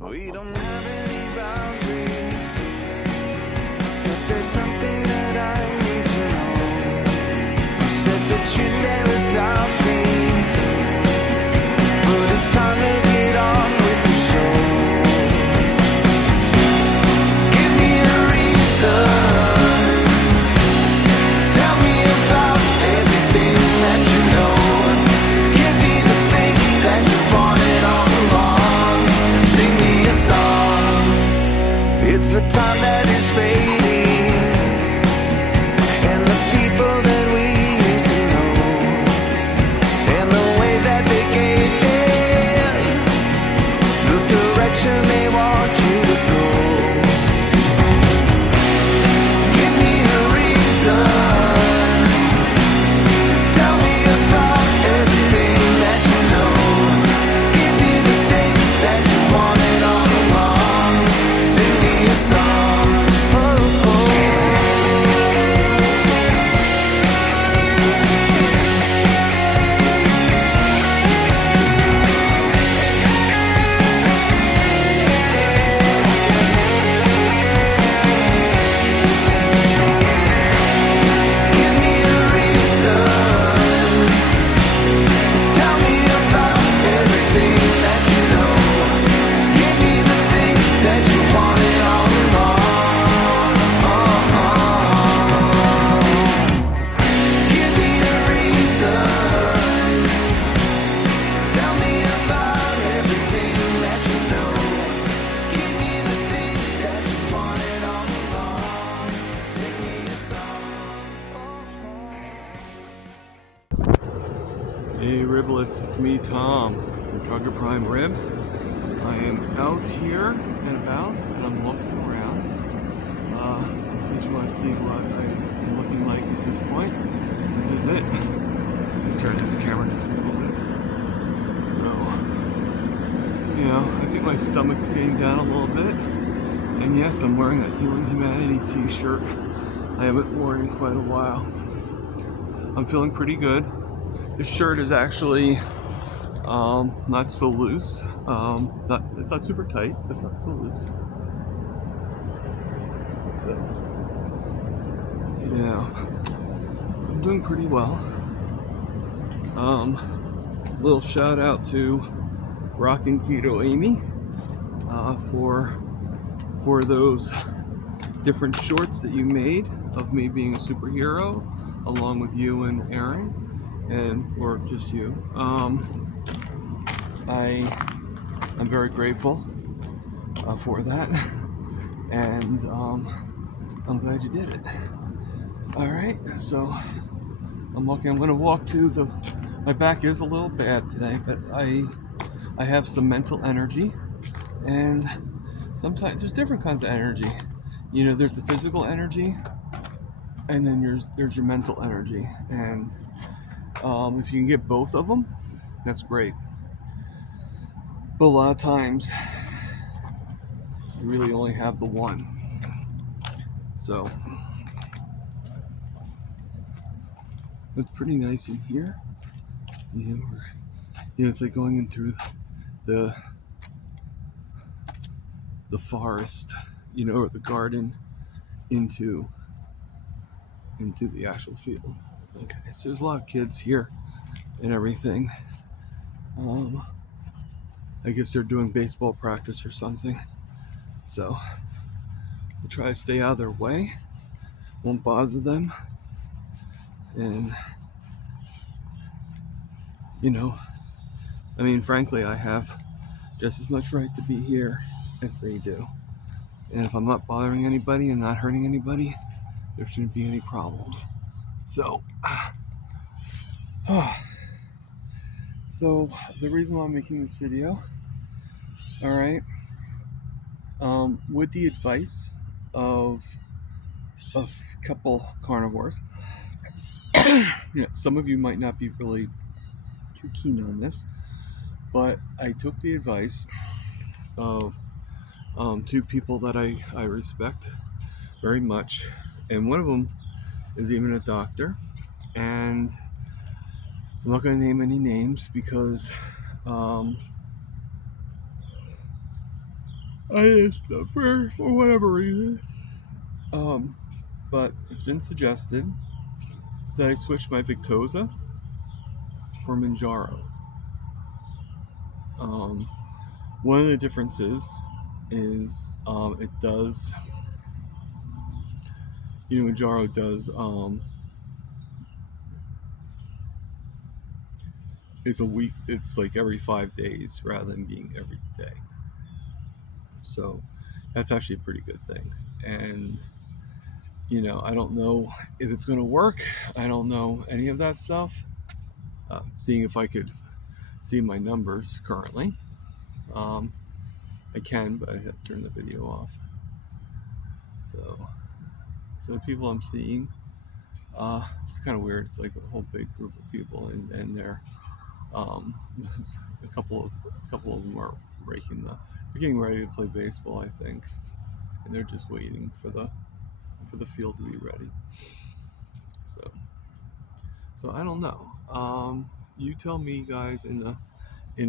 We don't have any boundaries, but there's something that I need to know. You said that you never doubt me, but it's time to get on with the show. Give me a reason, tell me about everything that you know. Give me the thing that you wanted all along. Sing me a song. It's the time that is fading, and the people that we used to know, and the way that they gave in, the direction they want you to go. Give me a reason, tell me about everything that you know. Give me the thing that you wanted all along. Sing me a song. Oh, oh. Give me a reason, tell me about everything that you know. Give me the thing that you wanted all along. Give me a reason, tell me about everything that you know. Give me the thing that you wanted all along. Sing me a song. Hey Riblets, it's me Tom from Drugger Prime Rib. I am out here and about and I'm looking around. In case you want to see what I'm looking like at this point, this is it. Let me turn this camera just a little bit. So, I think my stomach's getting down a little bit. And yes, I'm wearing that Healing Humanity t-shirt I haven't worn in quite a while. I'm feeling pretty good. This shirt is actually not so loose. It's not super tight. It's not so loose. So, yeah. So I'm doing pretty well. Little shout out to Rockin' Keto Amy for those different shorts that you made of me being a superhero, along with you and Aaron. Or just you. I'm very grateful for that, and I'm glad you did it. All right, so I'm gonna walk to my back is a little bad today, but I have some mental energy, and sometimes there's different kinds of energy. There's the physical energy, and then there's your mental energy, and if you can get both of them, that's great. But a lot of times, you really only have the one. So, it's pretty nice in here. It's like going in through the forest, or the garden into the actual field. Okay, so there's a lot of kids here and everything. I guess they're doing baseball practice or something. So we'll try to stay out of their way, won't bother them. And, frankly, I have just as much right to be here as they do. And if I'm not bothering anybody and not hurting anybody, there shouldn't be any problems. So, the reason why I'm making this video, all right, with the advice of a couple carnivores, some of you might not be really too keen on this, but I took the advice of two people that I respect very much, and one of them is even a doctor, and I'm not going to name any names because Um, I just, for whatever reason, but it's been suggested that I switch my Victoza for Manjaro. Um, one of the differences is it does, Manjaro does, it's a week, it's like every 5 days rather than being every day. So that's actually a pretty good thing. And, I don't know if it's going to work. I don't know any of that stuff. Seeing if I could see my numbers currently. I can, but I have to turn the video off. So the people I'm seeing, it's kind of weird. It's like a whole big group of people, and they're a couple of them are they're getting ready to play baseball, I think, and they're just waiting for the field to be ready. So I don't know. You tell me, guys, in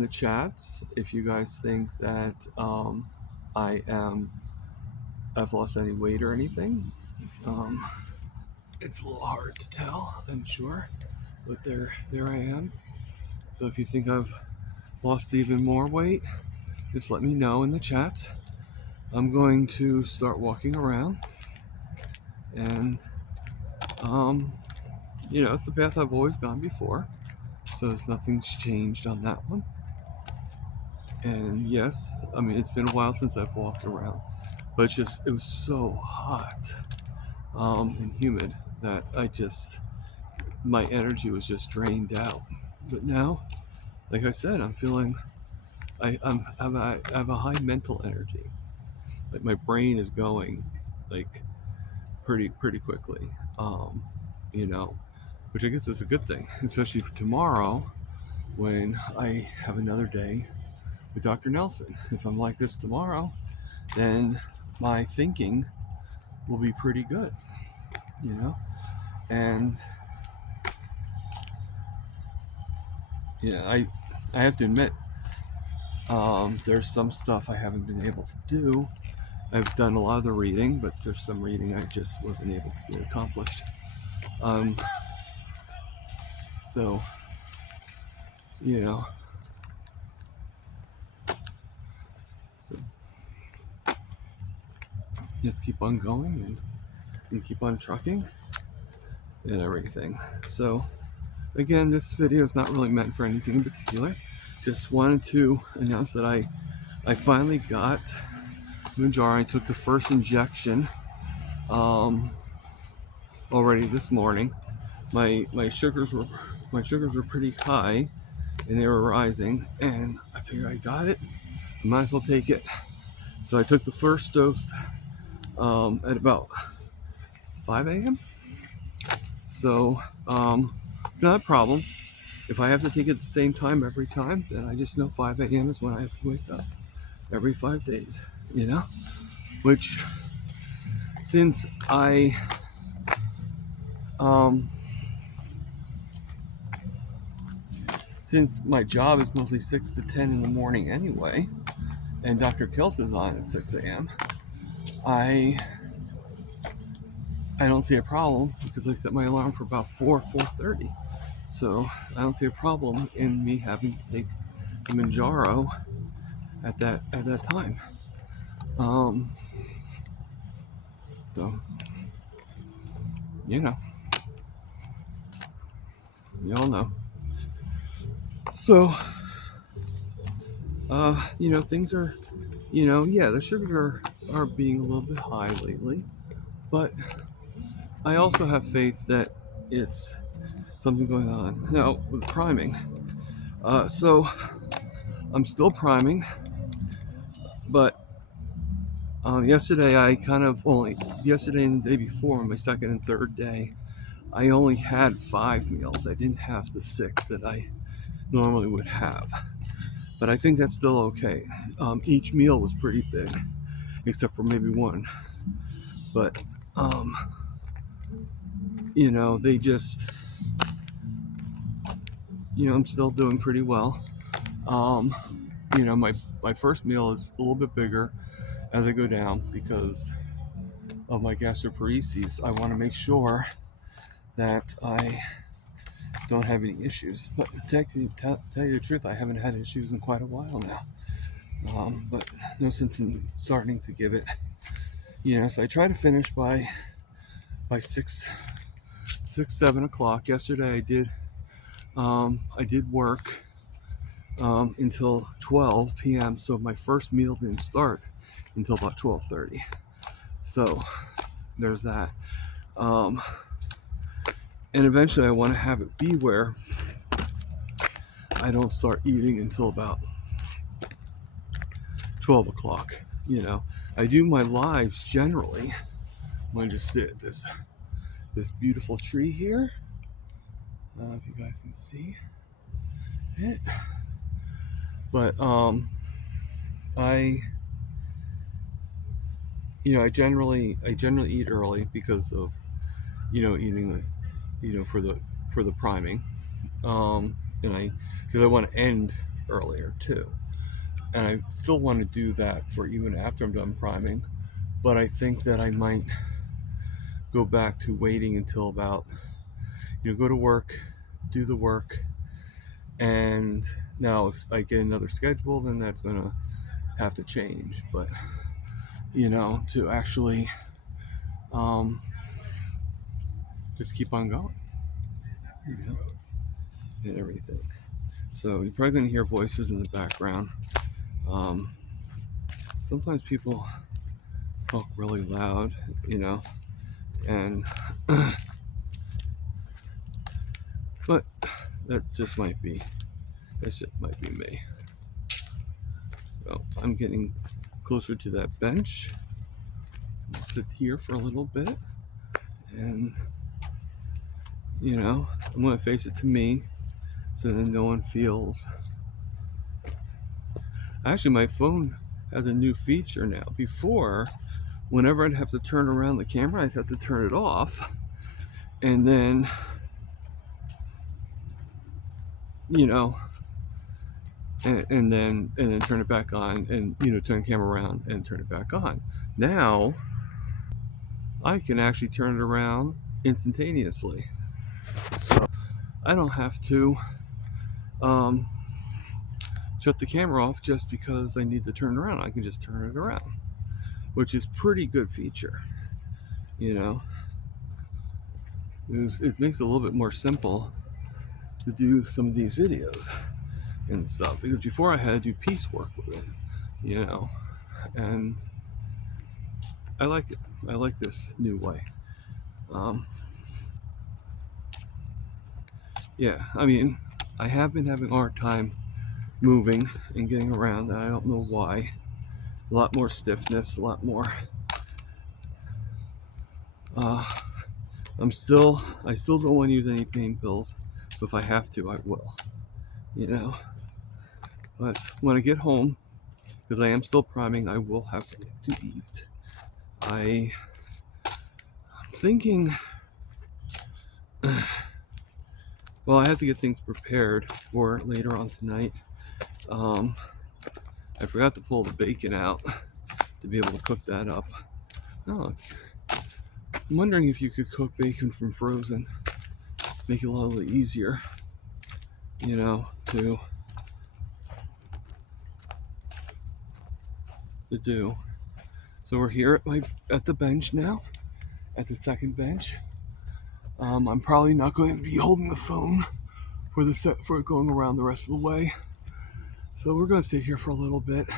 the chats if you guys think that I've lost any weight or anything. It's a little hard to tell, I'm sure, but there I am. So if you think I've lost even more weight, just let me know in the chat. I'm going to start walking around, and it's the path I've always gone before, so nothing's changed on that one. And yes, I mean, it's been a while since I've walked around, but it was so hot and humid that my energy was just drained out. But now, like I said, I'm feeling I have a high mental energy. Like my brain is going like pretty quickly. Which I guess is a good thing, especially for tomorrow when I have another day with Dr. Nelson. If I'm like this tomorrow, then my thinking will be pretty good, and I have to admit, there's some stuff I haven't been able to do. I've done a lot of the reading, but there's some reading I just wasn't able to get accomplished. So just keep on going and keep on trucking and everything. So again, this video is not really meant for anything in particular. Just wanted to announce that I finally got Manjaro. I took the first injection already this morning. My sugars were pretty high, and they were rising, and I figured I got it, I might as well take it. So I took the first dose at about 5 a.m. So not a problem. If I have to take it at the same time every time, then I just know 5 a.m. is when I have to wake up every 5 days, which, since since my job is mostly 6 to 10 in the morning anyway, and Dr. Kiltz is on at 6 a.m., I don't see a problem, because I set my alarm for about 4:30. So I don't see a problem in me having to take the Manjaro at that time. So y'all know. So things are, the sugars are being a little bit high lately, but I also have faith that it's something going on now with priming. So I'm still priming, but yesterday yesterday and the day before, my second and third day, I only had 5 meals. I didn't have the 6 that I normally would have, but I think that's still okay. Each meal was pretty big, except for maybe one, but they just, I'm still doing pretty well. Um, my first meal is a little bit bigger as I go down because of my gastroparesis. I want to make sure that I don't have any issues. But tell you the truth, I haven't had issues in quite a while now. But no sense in starting to give it. So I try to finish by 7 o'clock. Yesterday I did work until 12 p.m. So my first meal didn't start until about 12:30. So there's that. Um, and eventually I want to have it be where I don't start eating until about 12 o'clock. I do my lives generally. I'm going to just sit at this beautiful tree here. If you guys can see it. But I generally eat early because of eating for the priming. And because I want to end earlier too, and I still want to do that for even after I'm done priming. But I think that I might go back to waiting until about go to work, do the work, and now if I get another schedule, then that's gonna have to change. But to actually just keep on going, and everything. So you're probably gonna hear voices in the background. Sometimes people talk really loud, and but that just might be me. So I'm getting closer to that bench. I'll sit here for a little bit, and I'm gonna face it to me so that no one feels. Actually, my phone has a new feature now. Before, whenever I'd have to turn around the camera, I'd have to turn it off, and then and then turn it back on, and turn the camera around and turn it back on. Now I can actually turn it around instantaneously, so I don't have to shut the camera off just because I need to turn it around. I can just turn it around, which is pretty good feature. It makes it a little bit more simple to do some of these videos and stuff, because before I had to do piecework with it, and I like it. I like this new way. Yeah, I mean, I have been having a hard time moving and getting around, and I don't know why. A lot more stiffness, a lot more. I still don't want to use any pain pills, but if I have to, I will. But when I get home, because I am still priming, I will have something to eat. I'm thinking, well, I have to get things prepared for later on tonight. I forgot to pull the bacon out to be able to cook that up. Oh, I'm wondering if you could cook bacon from frozen, make it a little easier, to do. So we're here at the bench now, at the second bench. I'm probably not going to be holding the phone for going around the rest of the way. So we're going to sit here for a little bit.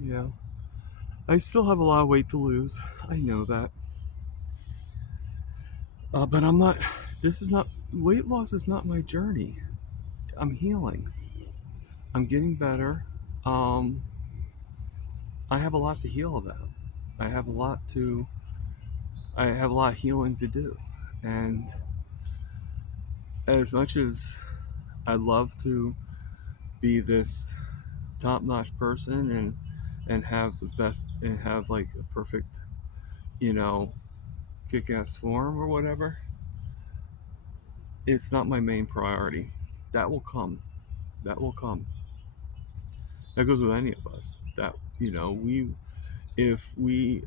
Yeah, I still have a lot of weight to lose. I know that. But I'm not. Weight loss is not my journey. I'm healing. I'm getting better. I have a lot to heal about. I have a lot of healing to do. And as much as I love to be this top-notch person and have the best and have like a perfect, kick-ass form or whatever, it's not my main priority. That will come. That will come. That goes with any of us. That, if we,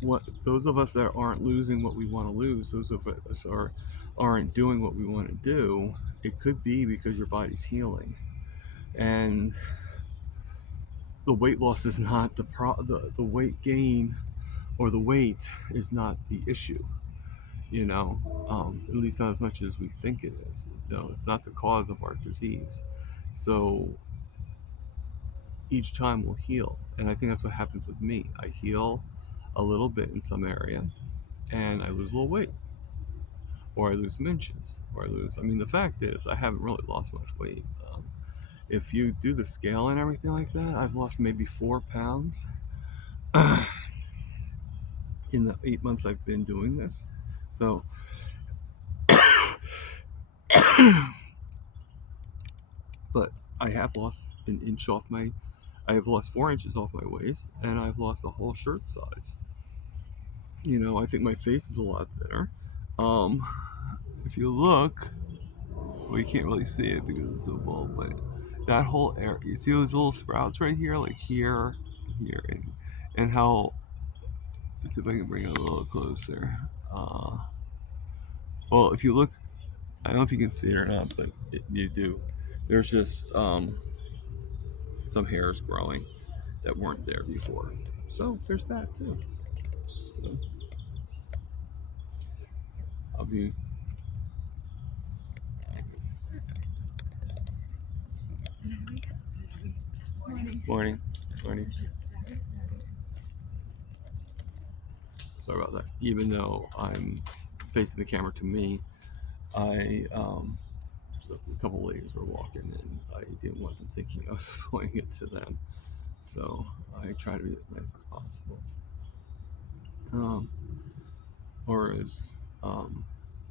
what those of us that aren't losing what we want to lose, those of us aren't doing what we want to do. It could be because your body's healing, and the weight loss is not the weight gain, or the weight is not the issue. At least not as much as we think it is. No, it's not the cause of our disease. So each time we'll heal, and I think that's what happens with me. I heal a little bit in some area, and I lose a little weight, or I lose some inches, or the fact is, I haven't really lost much weight. If you do the scale and everything like that, I've lost maybe 4 pounds in the 8 months I've been doing this. So, but I have lost an inch off I have lost 4 inches off my waist, and I've lost a whole shirt size. I think my face is a lot thinner. If you look, well, you can't really see it because it's so bald, but that whole area, you see those little sprouts right here, like here, and how, let's see if I can bring it a little closer. Well, if you look, I don't know if you can see it or not, but you do. There's just some hairs growing that weren't there before. So there's that too. So, I'll be. Morning. Sorry about that. Even though I'm facing the camera to me, a couple ladies were walking, and I didn't want them thinking I was pointing it to them. So I try to be as nice as possible, or as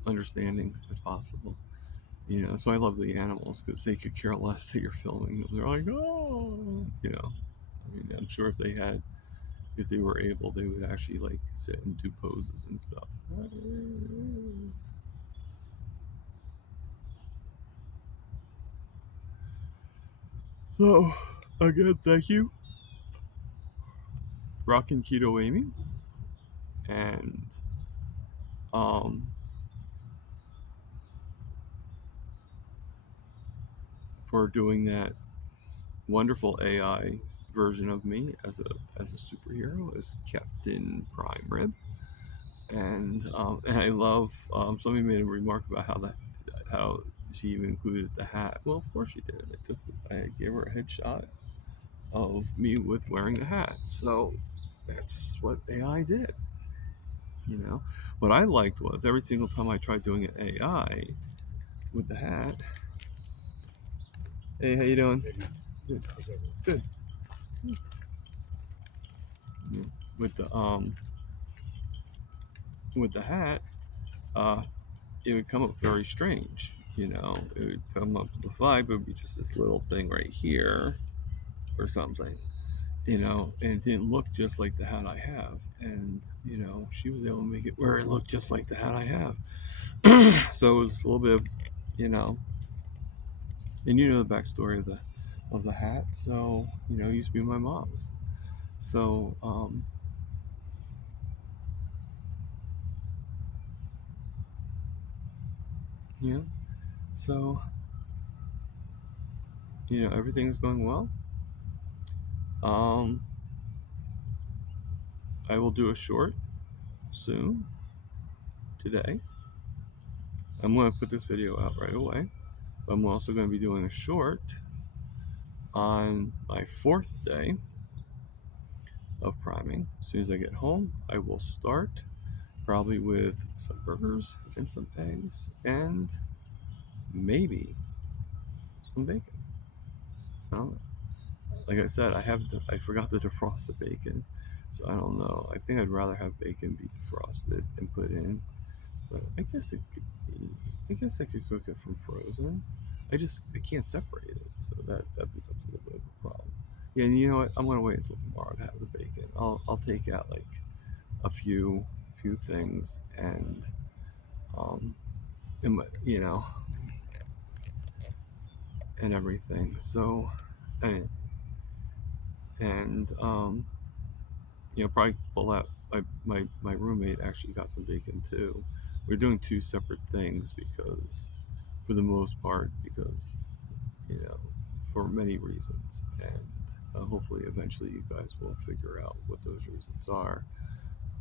understanding as possible. So I love the animals because they could care less that you're filming them. They're like, oh, I'm sure if they were able, they would actually like sit and do poses and stuff. So again, thank you, Rockin' Keto Amy, and for doing that wonderful AI version of me as a superhero, as Captain Prime Rib. And I love, somebody made a remark about how she even included the hat. Well, of course she did. I gave her a headshot of me with wearing the hat. So that's what AI did. What I liked was every single time I tried doing an AI with the hat. Hey, how you doing? Good. With the hat, it would come up very strange. It would come up, the vibe would be just this little thing right here or something, and it didn't look just like the hat I have. And, she was able to make it where it looked just like the hat I have. So it was a little bit of, and the backstory of the hat. So, it used to be my mom's. So, so, everything's going well. I will do a short soon today. I'm going to put this video out right away. But I'm also going to be doing a short on my 4th day of priming. As soon as I get home, I will start probably with some burgers and some eggs and maybe some bacon. I don't know. Like I said, I forgot to defrost the bacon, so I don't know. I think I'd rather have bacon be defrosted and put in, but I guess I could cook it from frozen. I can't separate it, so that becomes a little bit of a problem. Yeah, and you know what? I'm gonna wait until tomorrow to have the bacon. I'll take out like a few things and you know, and everything. So, and you know, probably pull out. My roommate actually got some bacon too. We're doing two separate things because, for the most part, because you know, for many reasons, and hopefully, eventually, you guys will figure out what those reasons are.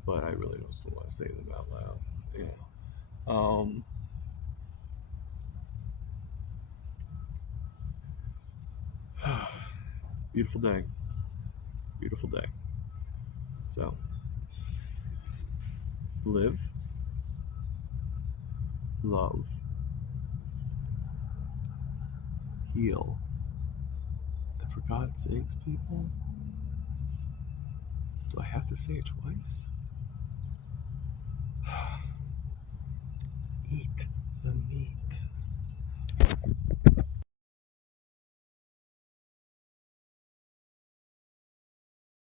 But I really don't still want to say them out loud. Yeah. Um, Beautiful day. Beautiful day. So, live, love, heal. And for God's sakes, people, do I have to say it twice?